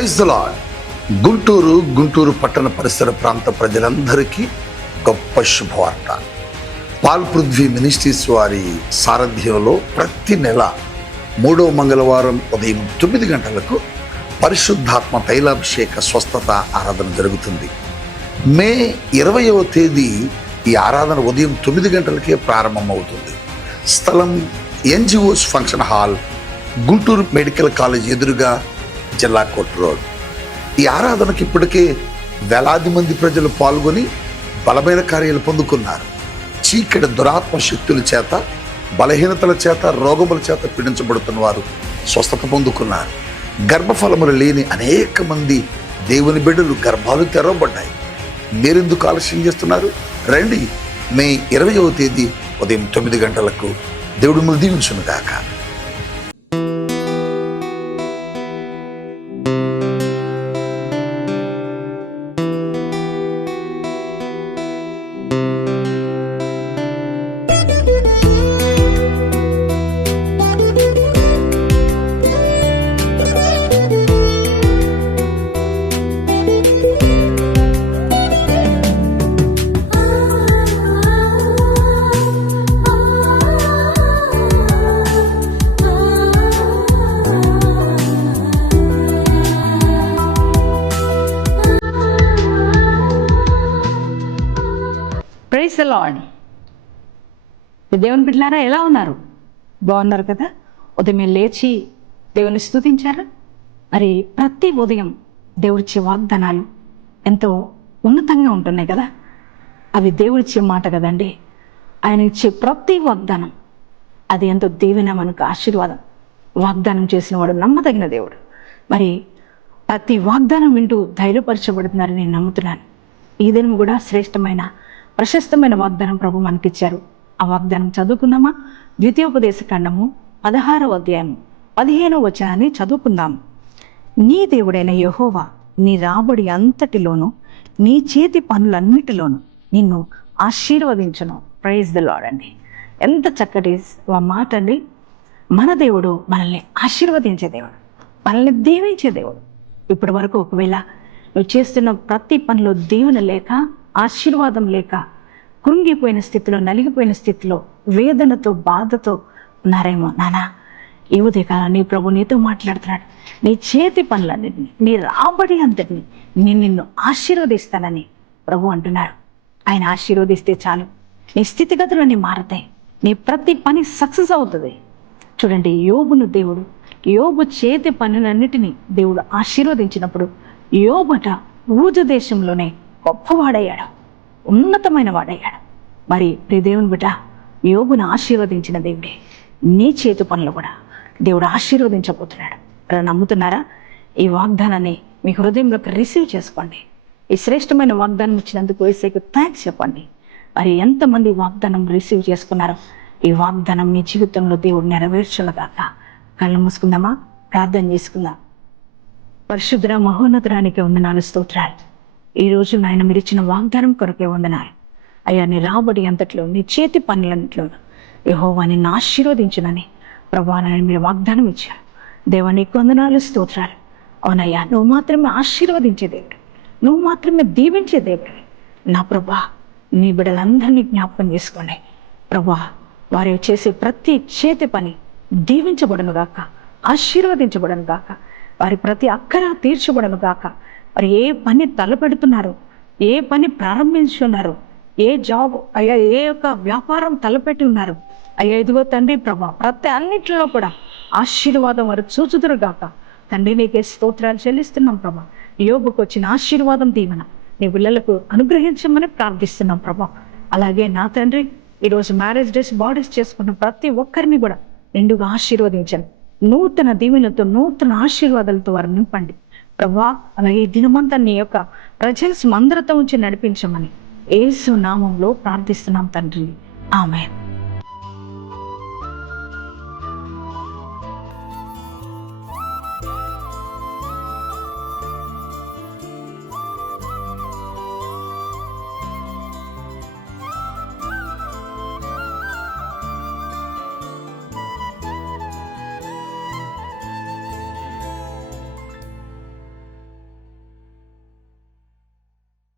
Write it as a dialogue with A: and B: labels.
A: Praise lord. Guntur Guntur పట్టణ పరిసర ప్రాంత ప్రజలందరికీ గొప్ప శుభవార్త. పాల్ పృథ్వీ మినిస్ట్రీస్ వారి సారథ్యంలో ప్రతి నెల మూడవ మంగళవారం ఉదయం తొమ్మిది గంటలకు పరిశుద్ధాత్మ తైలాభిషేక స్వస్థత ఆరాధన జరుగుతుంది. మే ఇరవయవ తేదీ ఈ ఆరాధన ఉదయం తొమ్మిది గంటలకే ప్రారంభమవుతుంది. స్థలం NGOs function hall Guntur medical college ఎదురుగా జిల్లా కోట్ రోడ్. ఈ ఆరాధనకి ఇప్పటికే వేలాది మంది ప్రజలు పాల్గొని బలమైన కార్యాలు పొందుకున్నారు. చీకటి దురాత్మ శక్తుల చేత బలహీనతల చేత రోగముల చేత పీడించబడుతున్న వారు స్వస్థత పొందుకున్నారు. గర్భఫలములు లేని అనేక మంది దేవుని బిడ్డలు గర్భాలు తెరవబడ్డాయి. మీరెందుకు ఆలస్యం చేస్తున్నారు? రండి మే ఇరవయవ తేదీ ఉదయం తొమ్మిది గంటలకు దేవుడు మిమ్మల్ని దీవించును ప్రైజ్
B: ప్రైస్ దేవుని బిడ్డలారా ఎలా ఉన్నారు? బాగున్నారు కదా? ఉదయం లేచి దేవుని స్థుతించారా మరి ప్రతి ఉదయం దేవుడిచ్చే వాగ్దానాలు ఎంతో ఉన్నతంగా ఉంటున్నాయి కదా? అవి దేవుడిచ్చే మాట కదండి. ఆయన ఇచ్చే ప్రతి వాగ్దానం అది ఎంతో దీవెన మనకు ఆశీర్వాదం వాగ్దానం చేసినవాడు నమ్మదగిన దేవుడు. మరి ప్రతి వాగ్దానం వింటూ ధైర్యపరచబడుతున్నారని నేను నమ్ముతున్నాను. ఈ దినం కూడా శ్రేష్టమైన ప్రశస్తమైన వాగ్దానం ప్రభు మనకిచ్చారు. ఆ వాగ్దానం చదువుకుందామా? ద్వితీయోపదేశ ఖండము పదహారవ అధ్యాయం పదిహేనవ వచనాన్ని చదువుకుందాం. నీ దేవుడైన యహోవా నీ రాబడి అంతటిలోను నీ చేతి పనులన్నిటిలోను నిన్ను ఆశీర్వదించను. ప్రైజ్ ద లాడ్ అండి. ఎంత చక్కటి మాట అండి. మన దేవుడు మనల్ని ఆశీర్వదించే దేవుడు. మనల్ని దీవించే దేవుడు. ఇప్పటి వరకు ఒకవేళ నువ్వు చేస్తున్న ప్రతి పనిలో దీవెన లేక ఆశీర్వాదం లేక కృంగిపోయిన స్థితిలో నలిగిపోయిన స్థితిలో వేదనతో బాధతో ఉన్నారేమో నానా. ఈ ఉదయకాలం నీ ప్రభు నీతో మాట్లాడుతున్నాడు. నీ చేతి పనులన్నిటిని నీ రాబడి అంతటిని నేను నిన్ను ఆశీర్వదిస్తానని ప్రభు అంటున్నాడు ఆయన ఆశీర్వదిస్తే చాలు. నీ స్థితిగతులు నీ మారతాయి. నీ ప్రతి పని సక్సెస్ అవుతుంది. చూడండి యోబును దేవుడు యోబు చేతి పనులన్నిటినీ దేవుడు ఆశీర్వదించినప్పుడు యోబట ఊజ దేశంలోనే గొప్పవాడయ్యాడు. ఉన్నతమైన వాడయ్యాడు మరి ప్రియ దేవుని బిడ్డ యోగును ఆశీర్వదించిన దేవుడే. నీ చేతి పనులు కూడా దేవుడు ఆశీర్వదించబోతున్నాడు. అలా నమ్ముతున్నారా? ఈ వాగ్దానాన్ని మీ హృదయంలోకి రిసీవ్ చేసుకోండి. ఈ శ్రేష్టమైన వాగ్దానం ఇచ్చినందుకు వేసేకి థ్యాంక్స్ చెప్పండి. మరి ఎంతమంది వాగ్దానం రిసీవ్ చేసుకున్నారో ఈ వాగ్దానం మీ జీవితంలో దేవుడు నెరవేర్చలగాక కళ్ళు మూసుకుందామా? ప్రార్థన చేసుకుందాం. పరిశుద్ర మహోన్నతరానికి వందనాలు స్తోత్రాలు. ఈ రోజు నాయన మీరు ఇచ్చిన వాగ్దానం కొరకే వందనాలు. అయ్యా నీ రాబడి అంతట్లో నీ చేతి పనులన్నిట్లో యహోవాని ఆశీర్వదించునని ప్రభావాన్ని మీరు వాగ్దానం ఇచ్చారు. దేవా నీకు వందనాలు స్తోత్రాలు. అవునయ్యా నువ్వు మాత్రమే ఆశీర్వదించే దేవుడు. నువ్వు మాత్రమే దీవించే దేవుడు. నా ప్రభా నీ బిడ్డలందరినీ జ్ఞాపకం చేసుకోండి. ప్రభా వారు చేసే ప్రతి చేతి పని దీవించబడను గాక ఆశీర్వదించబడను గాక వారి ప్రతి అక్కర తీర్చబడను గాక వారు ఏ పని తలపెడుతున్నారు? ఏ పని ప్రారంభించున్నారు? ఏ జాబ్ అయ్యా ఏ యొక్క వ్యాపారం తలపెట్టి ఉన్నారు? అయ్యా ఇదిగో తండ్రి ప్రభా ప్రతి అన్నింటిలో కూడా ఆశీర్వాదం వారు చూచుదురు గాక. తండ్రి నీకే స్తోత్రాలు చెల్లిస్తున్నాం ప్రభా. యోగుకు వచ్చిన ఆశీర్వాదం దీవెన. నీ పిల్లలకు అనుగ్రహించమని ప్రార్థిస్తున్నాం ప్రభా. అలాగే నా తండ్రి ఈరోజు మ్యారేజ్ డేస్ బాడీస్ చేసుకున్న ప్రతి ఒక్కరిని కూడా నిండుగా ఆశీర్వదించండి. నూతన దీవెనతో నూతన ఆశీర్వాదాలతో వారు నింపండి. ప్రభా అలాగే ఈ దినమంతా నీ యొక్క ప్రజల మందరతో ఉంచి నడిపించమని ఏసు నామంలో ప్రార్థిస్తున్నాం తండ్రి. ఆమె